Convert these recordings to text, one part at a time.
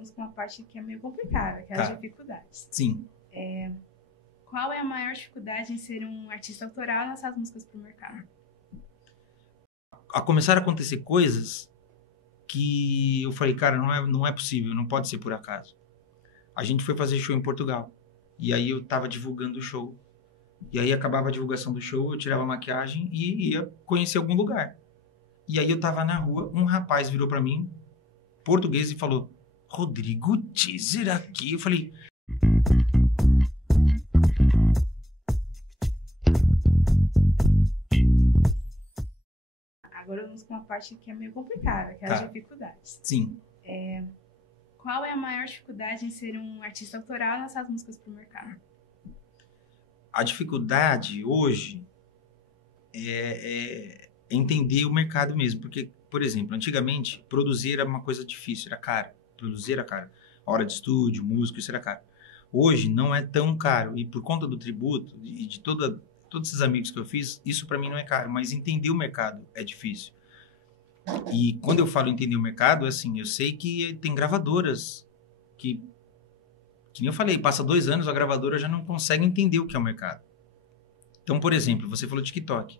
vamos para uma parte que é meio complicada, que é Tá. as dificuldades. Sim. Qual é a maior dificuldade em ser um artista autoral e lançar as músicas pro mercado? A começar a acontecer coisas que eu falei, cara, não é possível, não pode ser por acaso. A gente foi fazer show em Portugal. E aí eu tava divulgando o show. E aí acabava a divulgação do show, eu tirava a maquiagem e ia conhecer algum lugar. E aí eu tava na rua, um rapaz virou pra mim, português, e falou, Rodrigo Teaser aqui? Eu falei... Agora vamos para uma parte que é meio complicada, que é Tá. as dificuldades. Sim. Qual é a maior dificuldade em ser um artista autoral e lançar as músicas pro mercado? A dificuldade hoje é entender o mercado mesmo. Porque, por exemplo, antigamente, produzir era uma coisa difícil, era caro. Produzir era caro. A hora de estúdio, música, isso era caro. Hoje não é tão caro. E por conta do tributo e de todos esses amigos que eu fiz, isso para mim não é caro. Mas entender o mercado é difícil. E quando eu falo entender o mercado, assim, eu sei que tem gravadoras que nem eu falei, passa 2 anos, a gravadora já não consegue entender o que é o mercado. Então, por exemplo, você falou TikTok.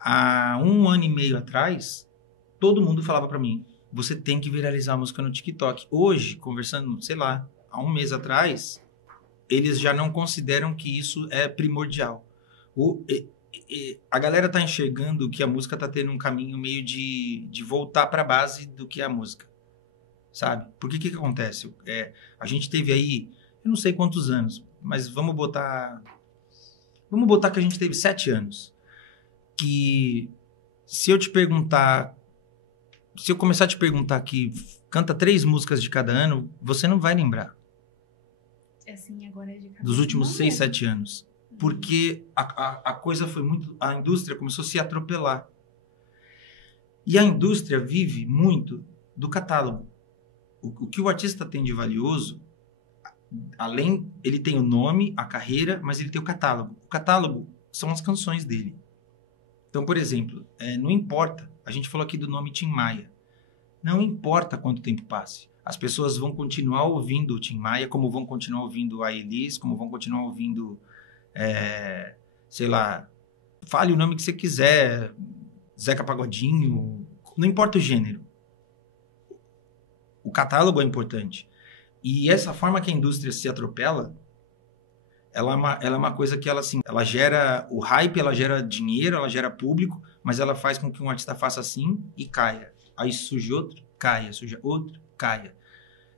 Há 1 ano e meio atrás, todo mundo falava pra mim, você tem que viralizar a música no TikTok. Hoje, conversando, sei lá, há 1 mês atrás, eles já não consideram que isso é primordial. A galera tá enxergando que a música tá tendo um caminho meio de voltar pra base do que é a música. Sabe? Porque o que acontece? A gente teve aí, eu não sei quantos anos, mas vamos botar que a gente teve 7 anos. Que se eu começar a te perguntar que canta 3 músicas de cada ano, você não vai lembrar. Assim, agora é de cabeça. Dos últimos Não 6, mesmo. 7 anos. Porque a coisa foi muito... A indústria começou a se atropelar. E a indústria vive muito do catálogo. O que o artista tem de valioso, além, ele tem o nome, a carreira, mas ele tem o catálogo. O catálogo são as canções dele. Então, por exemplo, não importa, a gente falou aqui do nome Tim Maia, não importa quanto tempo passe, as pessoas vão continuar ouvindo o Tim Maia, como vão continuar ouvindo a Elis, como vão continuar ouvindo, sei lá, fale o nome que você quiser, Zeca Pagodinho, não importa o gênero. O catálogo é importante. E essa forma que a indústria se atropela, ela é uma coisa que ela gera o hype, ela gera dinheiro, ela gera público, mas ela faz com que um artista faça assim e caia. Aí surge outro, caia, surge outro, caia.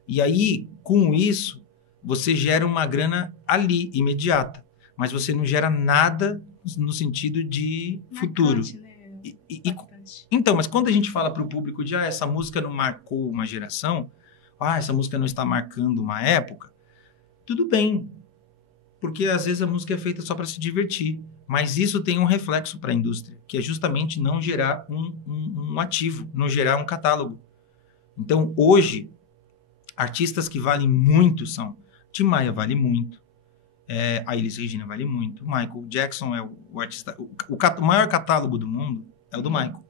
E aí, com isso, você gera uma grana ali, imediata. Mas você não gera nada no sentido de futuro. Marcante, né? Então, mas quando a gente fala para o público de essa música não marcou uma geração, essa música não está marcando uma época, tudo bem. Porque às vezes a música é feita só para se divertir. Mas isso tem um reflexo para a indústria, que é justamente não gerar um ativo, não gerar um catálogo. Então, hoje, artistas que valem muito são... Tim Maia vale muito. A Elis Regina vale muito. O Michael Jackson é o artista... O maior catálogo do mundo é o do Michael.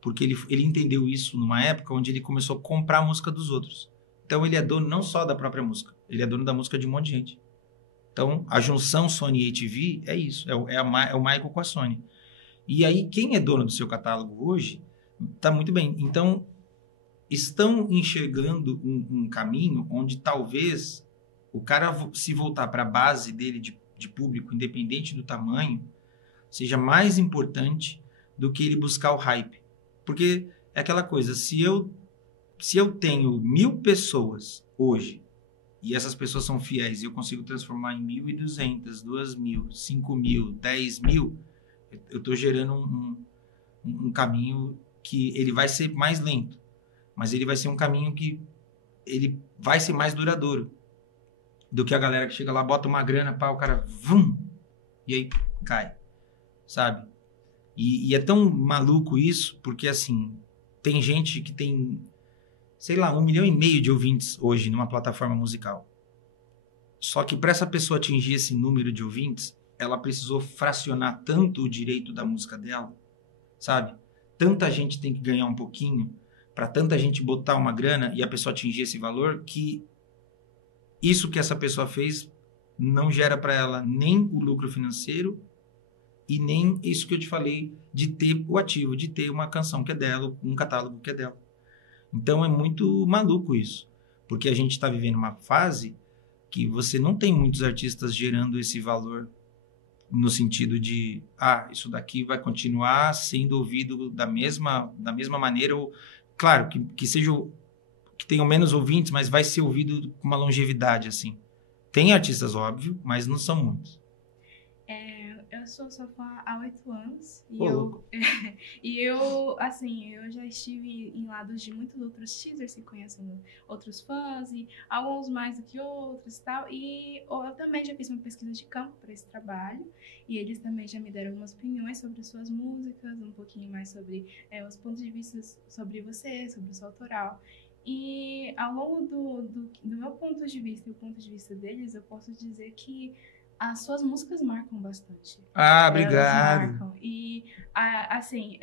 Porque ele entendeu isso numa época onde ele começou a comprar a música dos outros. Então, ele é dono não só da própria música, ele é dono da música de um monte de gente. Então, a junção Sony e ATV é isso, é o Michael com a Sony. E aí, quem é dono do seu catálogo hoje, está muito bem. Então, estão enxergando um caminho onde talvez o cara se voltar para a base dele de público, independente do tamanho, seja mais importante do que ele buscar o hype. Porque é aquela coisa, se eu tenho 1.000 pessoas hoje, e essas pessoas são fiéis, e eu consigo transformar em 1.200, 2.000, 5.000, 10.000, eu estou gerando um caminho que ele vai ser mais lento, mas ele vai ser um caminho que ele vai ser mais duradouro do que a galera que chega lá, bota uma grana, o cara, vum, e aí cai, sabe? E é tão maluco isso, porque assim, tem gente que tem, sei lá, 1,5 milhão de ouvintes hoje numa plataforma musical. Só que para essa pessoa atingir esse número de ouvintes, ela precisou fracionar tanto o direito da música dela, sabe? Tanta gente tem que ganhar um pouquinho, para tanta gente botar uma grana e a pessoa atingir esse valor, que isso que essa pessoa fez não gera para ela nem o lucro financeiro e nem isso que eu te falei de ter o ativo, de ter uma canção que é dela, um catálogo que é dela. Então é muito maluco isso, porque a gente está vivendo uma fase que você não tem muitos artistas gerando esse valor no sentido de, isso daqui vai continuar sendo ouvido da mesma maneira, ou, claro, que seja, que tenham menos ouvintes, mas vai ser ouvido com uma longevidade, assim. Tem artistas, óbvio, mas não são muitos. Eu sou sua fã há 8 anos E eu já estive em lados de muitos outros teasers que conhecem outros fãs e alguns mais do que outros e tal. E eu também já fiz uma pesquisa de campo para esse trabalho e eles também já me deram algumas opiniões sobre suas músicas, um pouquinho mais sobre os pontos de vista sobre você, sobre o seu autoral. E ao longo do meu ponto de vista e o ponto de vista deles, eu posso dizer que as suas músicas marcam bastante. Obrigado. Elas marcam. E, assim,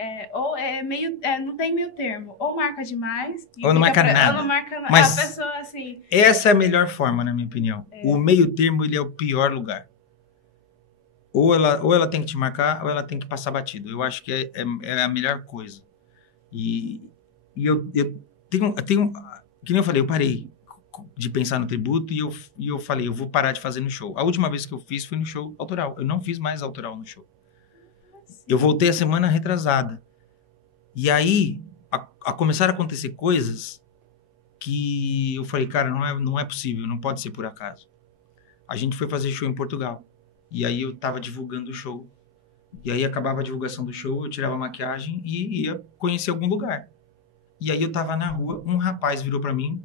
não tem meio termo. Ou marca demais. Ou não marca nada. Ou não marca nada. Mas a pessoa, assim... Essa é a melhor forma, na minha opinião. O meio termo, ele é o pior lugar. Ou ela tem que te marcar, ou ela tem que passar batido. Eu acho que é a melhor coisa. E eu tenho... Que nem eu falei, eu parei de pensar no tributo e eu falei, eu vou parar de fazer no show. A última vez que eu fiz foi no show autoral. Eu não fiz mais autoral no show. Eu voltei a semana retrasada. E aí, começaram a acontecer coisas que eu falei, cara, não é possível, não pode ser por acaso. A gente foi fazer show em Portugal. E aí eu tava divulgando o show. E aí acabava a divulgação do show, eu tirava a maquiagem e ia conhecer algum lugar. E aí eu tava na rua, um rapaz virou pra mim,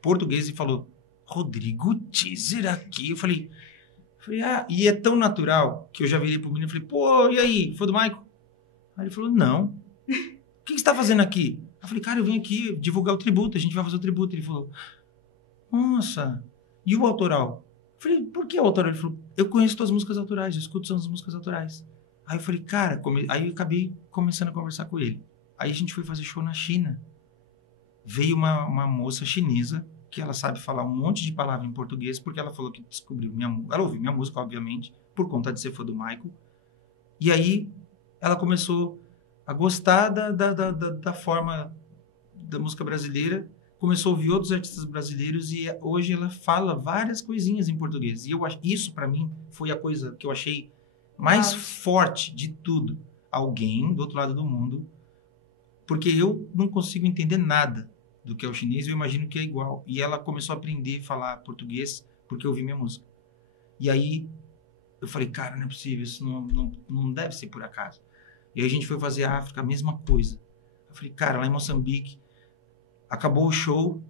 português, e falou, Rodrigo Teaser aqui. Eu falei, e é tão natural que eu já virei pro menino e falei, pô, e aí, foi do Michael? Aí ele falou, não. O que você tá fazendo aqui? Eu falei, cara, eu vim aqui divulgar o tributo, a gente vai fazer o tributo. Ele falou, nossa, e o autoral? Eu falei, por que o autoral? Ele falou, eu conheço tuas músicas autorais, eu escuto suas músicas autorais. Aí eu falei, cara, aí eu acabei começando a conversar com ele. Aí a gente foi fazer show na China. Veio uma moça chinesa, que ela sabe falar um monte de palavras em português, porque ela falou que descobriu ela ouviu minha música, obviamente, por conta de ser fã do Michael. E aí ela começou a gostar da forma da música brasileira, começou a ouvir outros artistas brasileiros e hoje ela fala várias coisinhas em português. E isso, para mim, foi a coisa que eu achei mais forte de tudo. Alguém do outro lado do mundo, porque eu não consigo entender nada do que é o chinês, eu imagino que é igual. E ela começou a aprender a falar português porque eu ouvi minha música. E aí eu falei, cara, não é possível, isso não deve ser por acaso. E aí a gente foi fazer a África, a mesma coisa. Eu falei, cara, lá em Moçambique, acabou o show,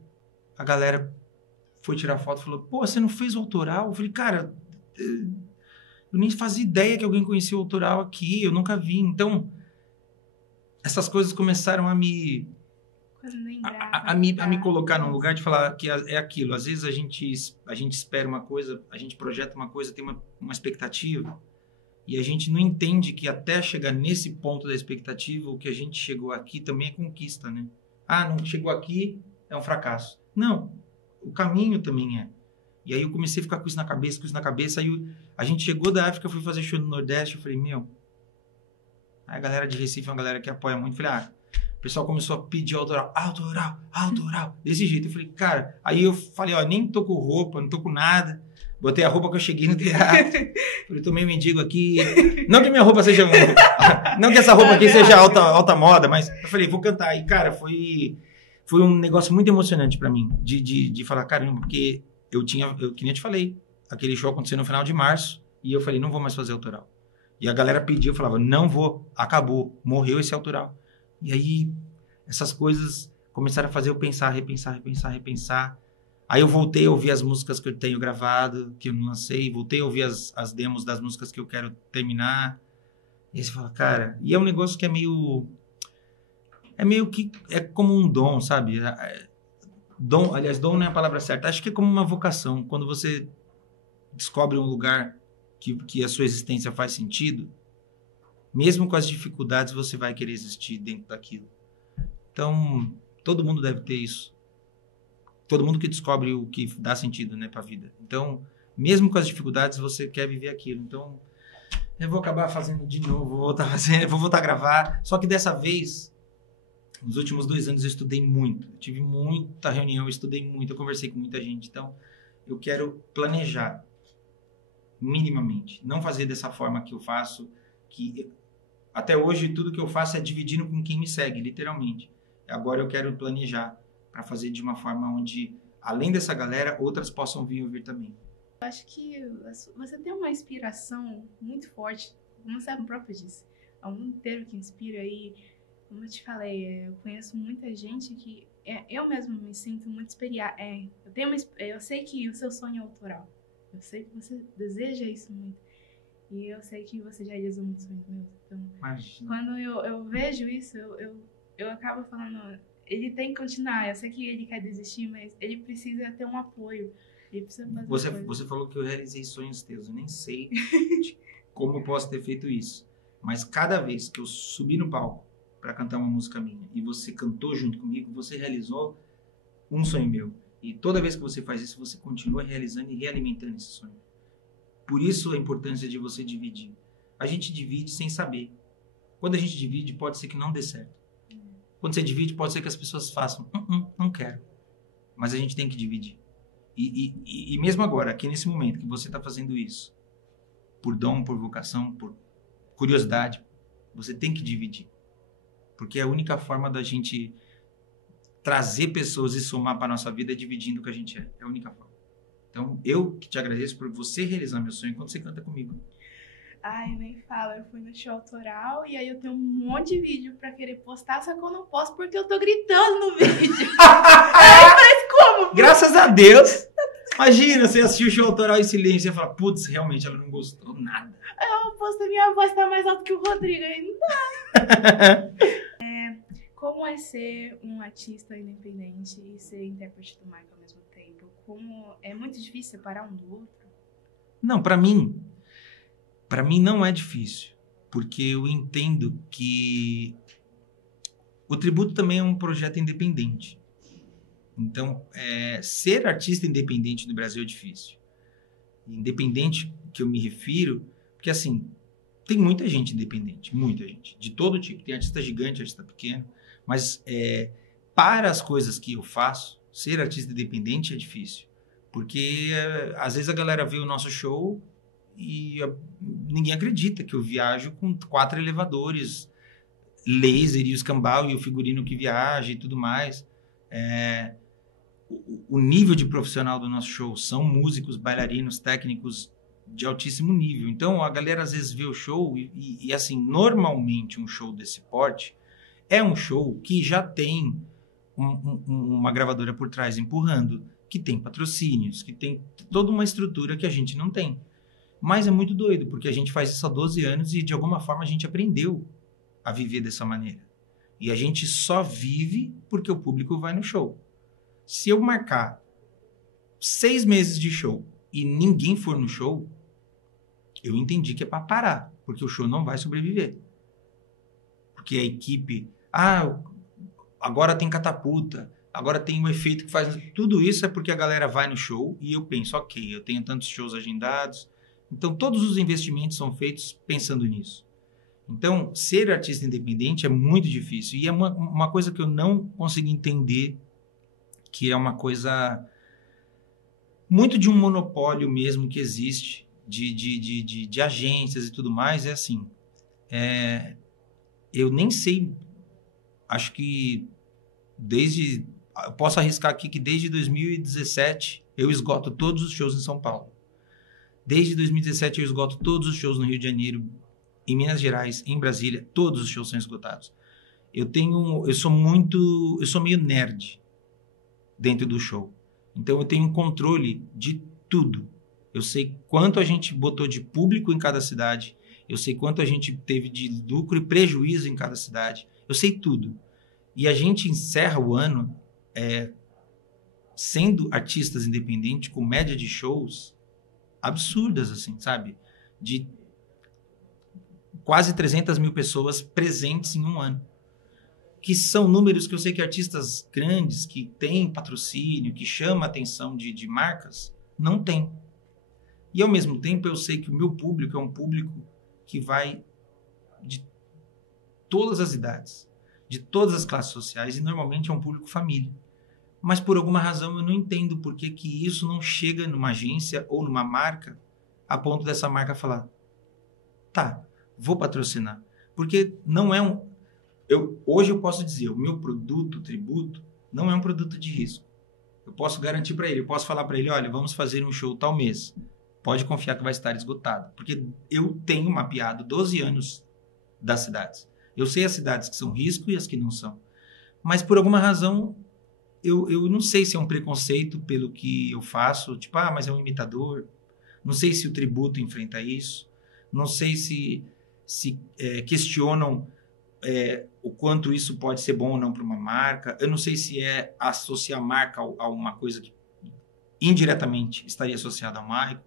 a galera foi tirar foto e falou, pô, você não fez o autoral? Eu falei, cara, eu nem fazia ideia que alguém conhecia o autoral aqui, eu nunca vi. Então, essas coisas começaram a me colocar num lugar de falar que é aquilo. Às vezes a gente espera uma coisa, a gente projeta uma coisa, tem uma expectativa, e a gente não entende que até chegar nesse ponto da expectativa, o que a gente chegou aqui também é conquista, né? Não chegou aqui, é um fracasso. Não, o caminho também é. E aí eu comecei a ficar com isso na cabeça, aí a gente chegou da África, fui fazer show no Nordeste, eu falei, a galera de Recife é uma galera que apoia muito, eu falei, o pessoal começou a pedir autoral, desse jeito. Eu falei, cara, aí eu falei, nem tô com roupa, não tô com nada. Botei a roupa que eu cheguei no teatro. Falei, tomei mendigo aqui. Não que minha roupa seja... não que essa roupa aqui seja alta moda, mas eu falei, vou cantar. E, cara, foi um negócio muito emocionante pra mim. De falar, caramba, porque que nem eu te falei, aquele show aconteceu no final de março, e eu falei, não vou mais fazer autoral. E a galera pediu, eu falava, não vou, acabou, morreu esse autoral. E aí, essas coisas começaram a fazer eu pensar, repensar. Aí eu voltei a ouvir as músicas que eu tenho gravado, que eu não lancei, voltei a ouvir as demos das músicas que eu quero terminar. E aí você fala, cara, e é um negócio que é meio que, é como um dom, sabe? Dom não é a palavra certa, acho que é como uma vocação. Quando você descobre um lugar que a sua existência faz sentido, mesmo com as dificuldades, você vai querer existir dentro daquilo. Então, Todo mundo deve ter isso. Todo mundo que descobre o que dá sentido, né, para a vida. Então, mesmo com as dificuldades, você quer viver aquilo. Então, eu vou acabar fazendo de novo, vou voltar a gravar. Só que dessa vez, nos últimos 2 anos, eu estudei muito. Eu tive muita reunião, eu estudei muito, eu conversei com muita gente. Então, eu quero planejar, minimamente. Não fazer dessa forma que eu faço, que até hoje tudo que eu faço é dividindo com quem me segue, literalmente. Agora eu quero planejar para fazer de uma forma onde, além dessa galera, outras possam vir ouvir também. Eu acho que você tem uma inspiração muito forte, como você próprio disse. É um mundo inteiro que inspira aí. Como eu te falei, eu conheço muita gente que eu mesmo me sinto muito inspirada. Eu sei que o seu sonho é autoral. Eu sei que você deseja isso muito. E eu sei que você já realizou muitos sonhos meus. Então, quando eu vejo isso, eu acabo falando, ele tem que continuar. Eu sei que ele quer desistir, mas ele precisa ter um apoio. Ele precisa fazer você falou que eu realizei sonhos teus. Eu nem sei como eu posso ter feito isso. Mas cada vez que eu subi no palco para cantar uma música minha e você cantou junto comigo, você realizou um sonho meu. E toda vez que você faz isso, você continua realizando e realimentando esse sonho. Por isso a importância de você dividir. A gente divide sem saber. Quando a gente divide, pode ser que não dê certo. Quando você divide, pode ser que as pessoas façam, não quero. Mas a gente tem que dividir. E mesmo agora, aqui nesse momento que você está fazendo isso, por dom, por vocação, por curiosidade, você tem que dividir. Porque é a única forma da gente trazer pessoas e somar para a nossa vida é dividindo o que a gente é. É a única forma. Então, eu que te agradeço por você realizar meu sonho quando você canta comigo. Ai, nem fala, eu fui no show autoral e aí eu tenho um monte de vídeo pra querer postar, só que eu não posto porque eu tô gritando no vídeo. Mas como? Graças a Deus! Imagina, você assistiu o show autoral em silêncio e fala, putz, realmente ela não gostou nada. Eu posto, minha voz tá mais alta que o Rodrigo, aí não dá. Como é ser um artista independente e ser intérprete do Michael ao mesmo tempo? Como é muito difícil separar um do outro? Não, pra mim não é difícil, porque eu entendo que o tributo também é um projeto independente. Então, ser artista independente no Brasil é difícil. Independente que eu me refiro, porque assim, tem muita gente independente, muita gente, de todo tipo. Tem artista gigante, artista pequeno, mas para as coisas que eu faço, ser artista independente é difícil. Porque às vezes a galera vê o nosso show e ninguém acredita que eu viajo com 4 elevadores, laser e o escambau e o figurino que viaja e tudo mais. O nível de profissional do nosso show são músicos, bailarinos, técnicos de altíssimo nível. Então a galera às vezes vê o show e assim, normalmente um show desse porte é um show que já tem uma gravadora por trás empurrando, que tem patrocínios, que tem toda uma estrutura que a gente não tem. Mas é muito doido, porque a gente faz isso há 12 anos e de alguma forma a gente aprendeu a viver dessa maneira. E a gente só vive porque o público vai no show. Se eu marcar 6 meses de show e ninguém for no show, eu entendi que é para parar, porque o show não vai sobreviver. Porque a equipe, agora tem catapulta, agora tem um efeito que faz... Tudo isso é porque a galera vai no show e eu penso, ok, eu tenho tantos shows agendados. Então, todos os investimentos são feitos pensando nisso. Então, ser artista independente é muito difícil. E é uma coisa que eu não consigo entender, que é uma coisa muito de um monopólio mesmo que existe, de agências e tudo mais. É assim, eu nem sei, acho que eu posso arriscar aqui que desde 2017 eu esgoto todos os shows em São Paulo. Desde 2017 eu esgoto todos os shows no Rio de Janeiro, em Minas Gerais, em Brasília, todos os shows são esgotados. Eu sou meio nerd dentro do show. Então eu tenho um controle de tudo. Eu sei quanto a gente botou de público em cada cidade, eu sei quanto a gente teve de lucro e prejuízo em cada cidade. Eu sei tudo. E a gente encerra o ano sendo artistas independentes, com média de shows absurdas, assim, sabe? De quase 300 mil pessoas presentes em um ano. que são números que eu sei que artistas grandes, que têm patrocínio, que chamam a atenção de marcas, não têm. E, ao mesmo tempo, eu sei que o meu público é um público que vai de todas as idades, de todas as classes sociais, e normalmente é um público família. Mas, por alguma razão, eu não entendo por que isso não chega numa agência ou numa marca a ponto dessa marca falar, tá, vou patrocinar. Porque não é um... hoje eu posso dizer, o meu produto, o tributo, não é um produto de risco. Eu posso garantir para ele, eu posso falar para ele, olha, vamos fazer um show tal mês. Pode confiar que vai estar esgotado. Porque eu tenho mapeado 12 anos das cidades. Eu sei as cidades que são risco e as que não são. Mas, por alguma razão, eu não sei se é um preconceito pelo que eu faço. Tipo, mas é um imitador. Não sei se o tributo enfrenta isso. Não sei se questionam o quanto isso pode ser bom ou não para uma marca. Eu não sei se é associar a marca a uma coisa que indiretamente estaria associada ao Michael.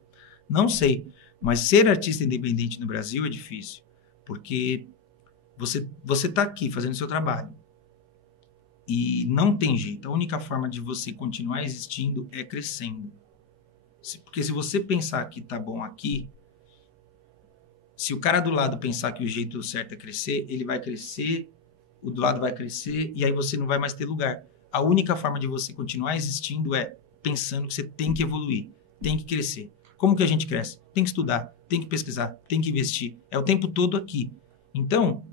Não sei. Mas ser artista independente no Brasil é difícil. Porque você está aqui fazendo seu trabalho. E não tem jeito. A única forma de você continuar existindo é crescendo. Porque se você pensar que tá bom aqui, se o cara do lado pensar que o jeito certo é crescer, ele vai crescer, o do lado vai crescer, e aí você não vai mais ter lugar. A única forma de você continuar existindo é pensando que você tem que evoluir, tem que crescer. Como que a gente cresce? Tem que estudar, tem que pesquisar, tem que investir. É o tempo todo aqui. Então,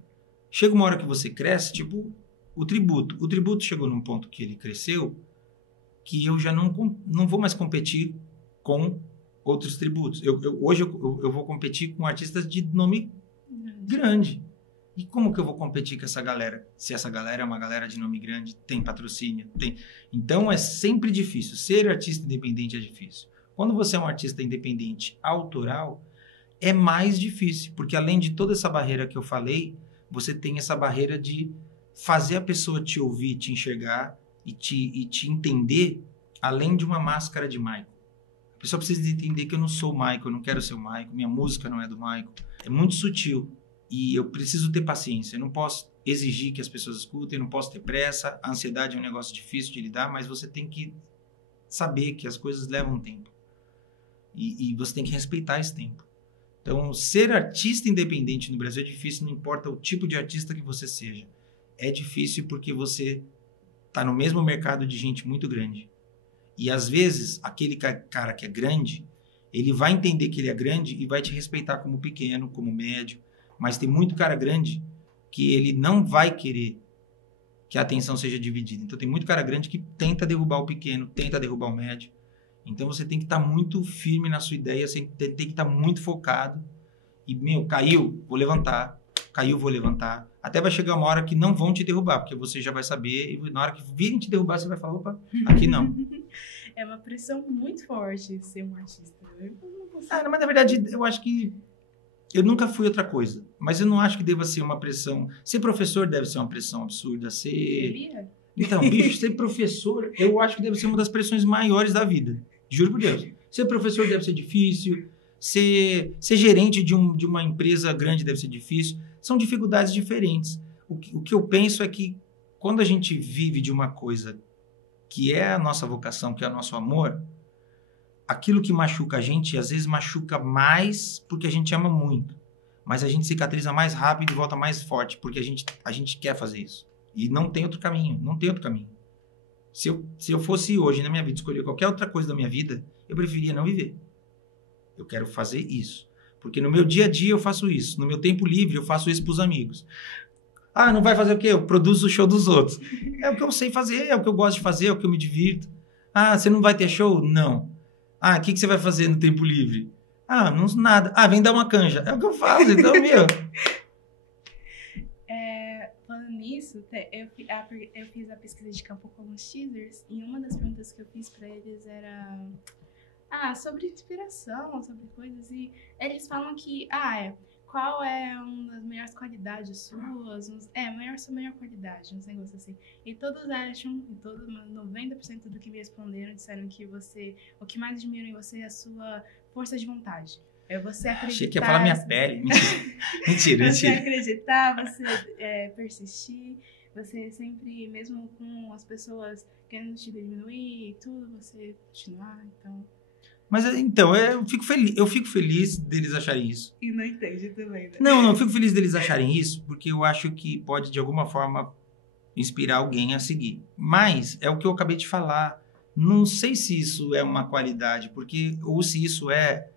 chega uma hora que você cresce, tipo o tributo. O tributo chegou num ponto que ele cresceu, que eu já não vou mais competir com outros tributos. Hoje eu vou competir com artistas de nome grande. E como que eu vou competir com essa galera? Se essa galera é uma galera de nome grande, tem patrocínio, tem... Então é sempre difícil. Ser artista independente é difícil. Quando você é um artista independente autoral, é mais difícil, porque além de toda essa barreira que eu falei, você tem essa barreira de fazer a pessoa te ouvir, te enxergar e te entender, além de uma máscara de Michael. A pessoa precisa entender que eu não sou o Michael, eu não quero ser o Michael, minha música não é do Michael. É muito sutil e eu preciso ter paciência. Eu não posso exigir que as pessoas escutem, eu não posso ter pressa. A ansiedade é um negócio difícil de lidar, mas você tem que saber que as coisas levam tempo. E você tem que respeitar esse tempo. Então, ser artista independente no Brasil é difícil, não importa o tipo de artista que você seja. É difícil porque você está no mesmo mercado de gente muito grande. E, às vezes, aquele cara que é grande, ele vai entender que ele é grande e vai te respeitar como pequeno, como médio. Mas tem muito cara grande que ele não vai querer que a atenção seja dividida. Então, tem muito cara grande que tenta derrubar o pequeno, tenta derrubar o médio. Então, você tem que estar muito firme na sua ideia, você tem que estar muito focado. E, caiu, vou levantar. Caiu, vou levantar. Até vai chegar uma hora que não vão te derrubar, porque você já vai saber, e na hora que virem te derrubar, você vai falar, opa, aqui não. É uma pressão muito forte ser um artista. Mas na verdade, eu acho que eu nunca fui outra coisa. Mas eu não acho que deva ser uma pressão... Ser professor deve ser uma pressão absurda. Seria? Então, bicho, ser professor, eu acho que deve ser uma das pressões maiores da vida. Juro por Deus. Ser professor deve ser difícil. Ser gerente de uma empresa grande deve ser difícil. São dificuldades diferentes. O que eu penso é que quando a gente vive de uma coisa que é a nossa vocação, que é o nosso amor, aquilo que machuca a gente, às vezes machuca mais porque a gente ama muito. Mas a gente cicatriza mais rápido e volta mais forte, porque a gente quer fazer isso. E não tem outro caminho, não tem outro caminho. Se eu fosse hoje na minha vida escolher qualquer outra coisa da minha vida, eu preferia não viver. Eu quero fazer isso. Porque no meu dia a dia eu faço isso. No meu tempo livre eu faço isso para os amigos. Não vai fazer o quê? Eu produzo o show dos outros. É o que eu sei fazer, é o que eu gosto de fazer, é o que eu me divirto. Você não vai ter show? Não. O que você vai fazer no tempo livre? Não, nada. Vem dar uma canja. É o que eu faço, então, meu. Falando nisso, eu fiz a pesquisa de campo com os teasers e uma das perguntas que eu fiz para eles era sobre inspiração, sobre coisas, e eles falam que, qual é uma das melhores qualidades suas? Sua melhor qualidade, uns negócios assim. E todos acham, 90% do que me responderam disseram que o que mais admiro em você é a sua força de vontade. É você acreditar... Achei que ia falar minha pele. Mentira. Você acreditar, você persistir. Você sempre, mesmo com as pessoas querendo te diminuir e tudo, você continuar, então... Mas, então, eu fico feliz deles acharem isso. E não entende também, né? Não, eu fico feliz deles acharem isso, porque eu acho que pode, de alguma forma, inspirar alguém a seguir. Mas, é o que eu acabei de falar, não sei se isso é uma qualidade, porque, ou se isso é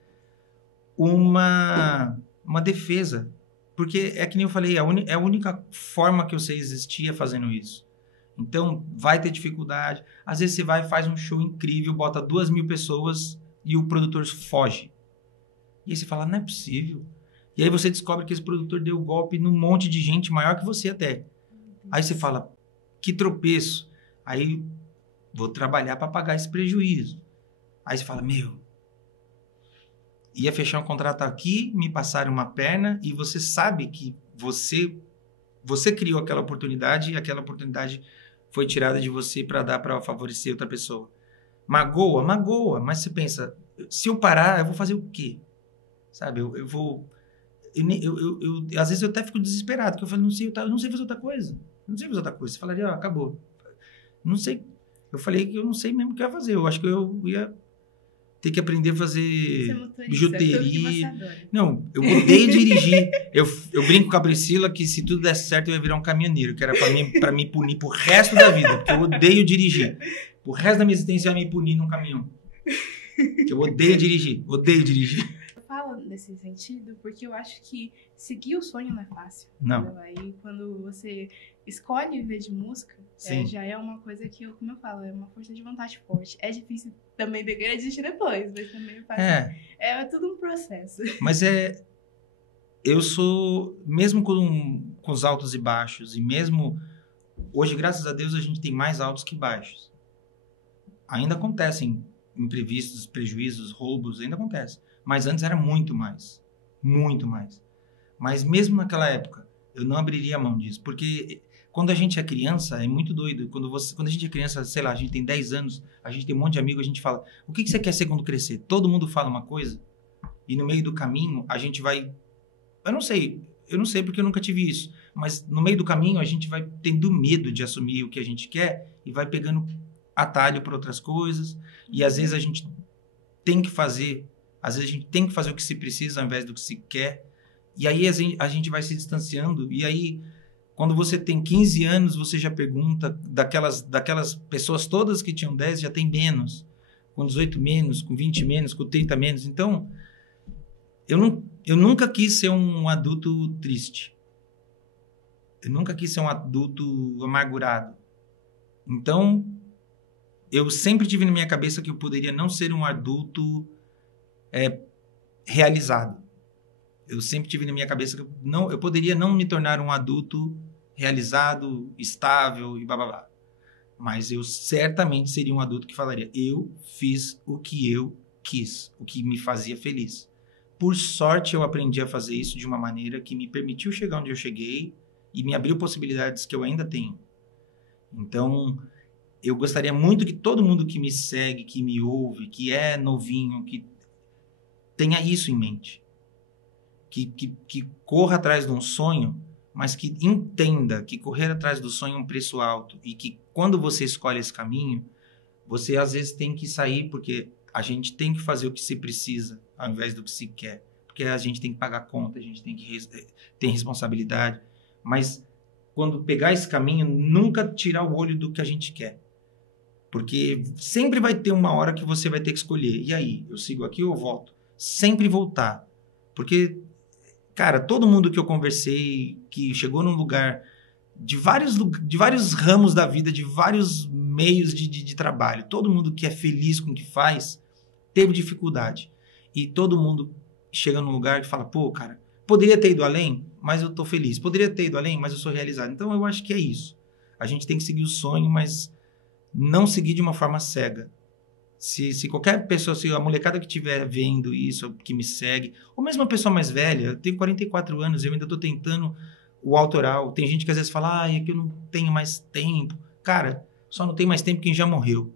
uma defesa. Porque é que nem eu falei, é a única forma que eu sei existir é fazendo isso. Então, vai ter dificuldade. Às vezes você vai e faz um show incrível, bota 2.000 pessoas e o produtor foge. E aí você fala, não é possível. E aí você descobre que esse produtor deu golpe num monte de gente maior que você até. Aí você fala, que tropeço. Aí vou trabalhar para pagar esse prejuízo. Aí você fala, ia fechar um contrato aqui, me passaram uma perna e você sabe que você criou aquela oportunidade e aquela oportunidade foi tirada de você para dar para favorecer outra pessoa. Magoa, mas você pensa, se eu parar, eu vou fazer o quê? Sabe, às vezes eu até fico desesperado, porque eu falo, eu não sei fazer outra coisa. Você falaria, acabou. Não sei. Eu falei que eu não sei mesmo o que eu ia fazer. Eu acho que eu ia ter que aprender a fazer bijuteria. Não, eu odeio dirigir. Eu brinco com a Priscila que se tudo der certo eu ia virar um caminhoneiro, que era para me punir pro resto da vida, porque eu odeio dirigir. Pro resto da minha existência eu ia me punir num caminhão. Que eu odeio dirigir. Eu falo nesse sentido porque eu acho que seguir o sonho não é fácil. Não. Entendeu? Aí quando você escolhe viver de música, já é uma coisa que, como eu falo, é uma força de vontade forte. É difícil também querer desistir depois, mas também faz. É tudo um processo. Mas eu sou, mesmo com os altos e baixos, e mesmo hoje, graças a Deus, a gente tem mais altos que baixos. Ainda acontecem imprevistos, prejuízos, roubos, ainda acontece. Mas antes era muito mais. Muito mais. Mas mesmo naquela época, eu não abriria a mão disso. Porque quando a gente é criança, é muito doido. Quando a gente é criança, sei lá, a gente tem 10 anos, a gente tem um monte de amigos, a gente fala, o que você quer ser quando crescer? Todo mundo fala uma coisa, e no meio do caminho, a gente vai... Eu não sei porque eu nunca tive isso. Mas no meio do caminho, a gente vai tendo medo de assumir o que a gente quer e vai pegando atalho para outras coisas. E às vezes a gente tem que fazer o que se precisa ao invés do que se quer. E aí a gente vai se distanciando. E aí, quando você tem 15 anos, você já pergunta daquelas pessoas todas que tinham 10, já tem menos. Com 18 menos, com 20 menos, com 30 menos. Então, eu nunca quis ser um adulto triste. Eu nunca quis ser um adulto amargurado. Então, eu sempre tive na minha cabeça que eu poderia não ser um adulto realizado. Eu sempre tive na minha cabeça que eu poderia não me tornar um adulto realizado, estável e blá. Mas eu certamente seria um adulto que falaria, eu fiz o que eu quis, o que me fazia feliz. Por sorte, eu aprendi a fazer isso de uma maneira que me permitiu chegar onde eu cheguei e me abriu possibilidades que eu ainda tenho. Então, eu gostaria muito que todo mundo que me segue, que me ouve, que é novinho, que tenha isso em mente. Que corra atrás de um sonho, mas que entenda que correr atrás do sonho é um preço alto e que quando você escolhe esse caminho, você às vezes tem que sair porque a gente tem que fazer o que se precisa ao invés do que se quer. Porque a gente tem que pagar conta, a gente tem que ter responsabilidade. Mas quando pegar esse caminho, nunca tirar o olho do que a gente quer. Porque sempre vai ter uma hora que você vai ter que escolher. E aí, eu sigo aqui ou eu volto? Sempre voltar. Porque, cara, todo mundo que eu conversei, que chegou num lugar de vários ramos da vida, de vários meios de trabalho, todo mundo que é feliz com o que faz, teve dificuldade. E todo mundo chega num lugar que fala, pô, cara, poderia ter ido além, mas eu tô feliz. Poderia ter ido além, mas eu sou realizado. Então, eu acho que é isso. A gente tem que seguir o sonho, mas não seguir de uma forma cega. Se qualquer pessoa, se a molecada que estiver vendo isso, que me segue, ou mesmo uma pessoa mais velha, eu tenho 44 anos, eu ainda estou tentando o autoral. Tem gente que às vezes fala, é que eu não tenho mais tempo. Cara, só não tem mais tempo quem já morreu.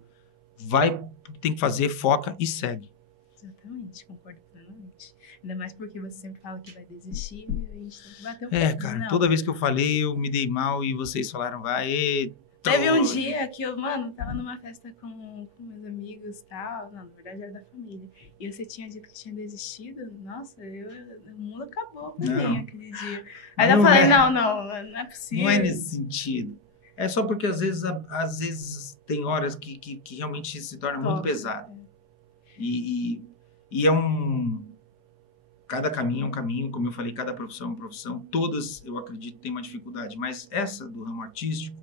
Vai, tem que fazer, foca e segue. Exatamente, concordo plenamente. Ainda mais porque você sempre fala que vai desistir, a gente tem que bater o pé. É, cara, toda vez que eu falei, eu me dei mal e vocês falaram, vai. Teve um dia que eu, mano, tava numa festa com meus amigos e tal. Não, na verdade era da família. E você tinha dito que tinha desistido. Nossa, o mundo acabou pra mim aquele dia. Aí eu falei, não é possível. Não é nesse sentido. É só porque às vezes tem horas que realmente se torna muito pesado. E é cada caminho é um caminho, como eu falei, cada profissão é uma profissão. Todas, eu acredito, têm uma dificuldade. Mas essa do ramo artístico,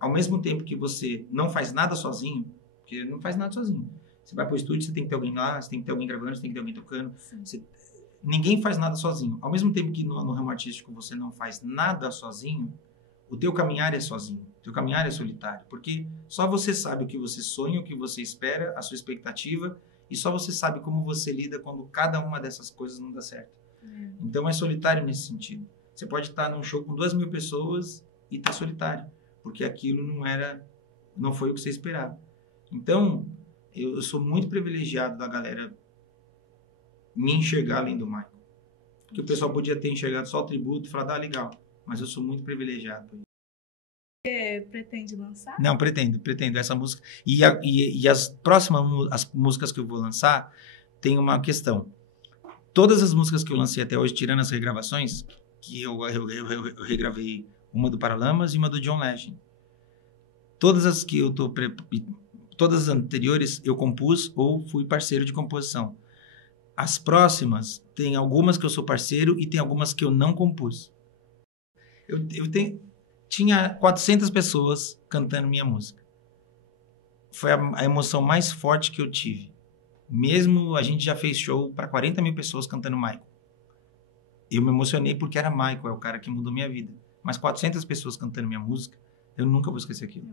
ao mesmo tempo que você não faz nada sozinho, porque não faz nada sozinho. Você vai para o estúdio, você tem que ter alguém lá, você tem que ter alguém gravando, você tem que ter alguém tocando. Ninguém faz nada sozinho. Ao mesmo tempo que no ramo artístico você não faz nada sozinho, o teu caminhar é sozinho. O teu caminhar é solitário. Porque só você sabe o que você sonha, o que você espera, a sua expectativa, e só você sabe como você lida quando cada uma dessas coisas não dá certo. Então é solitário nesse sentido. Você pode estar num show com 2.000 pessoas e estar solitário. Porque aquilo não foi o que você esperava. Então, eu sou muito privilegiado da galera me enxergar além do Michael. Porque o pessoal podia ter enxergado só o tributo e falar, legal. Mas eu sou muito privilegiado. Você pretende lançar? Não, pretendo. Essa música. E as próximas as músicas que eu vou lançar, tem uma questão. Todas as músicas que eu lancei até hoje, tirando as regravações, que eu regravei uma do Paralamas e uma do John Legend. Todas as anteriores eu compus ou fui parceiro de composição. As próximas, tem algumas que eu sou parceiro e tem algumas que eu não compus. Tinha 400 pessoas cantando minha música. Foi a emoção mais forte que eu tive. Mesmo a gente já fez show para 40.000 pessoas cantando Michael. Eu me emocionei porque era Michael, é o cara que mudou minha vida. Mas 400 pessoas cantando minha música, eu nunca vou esquecer aquilo.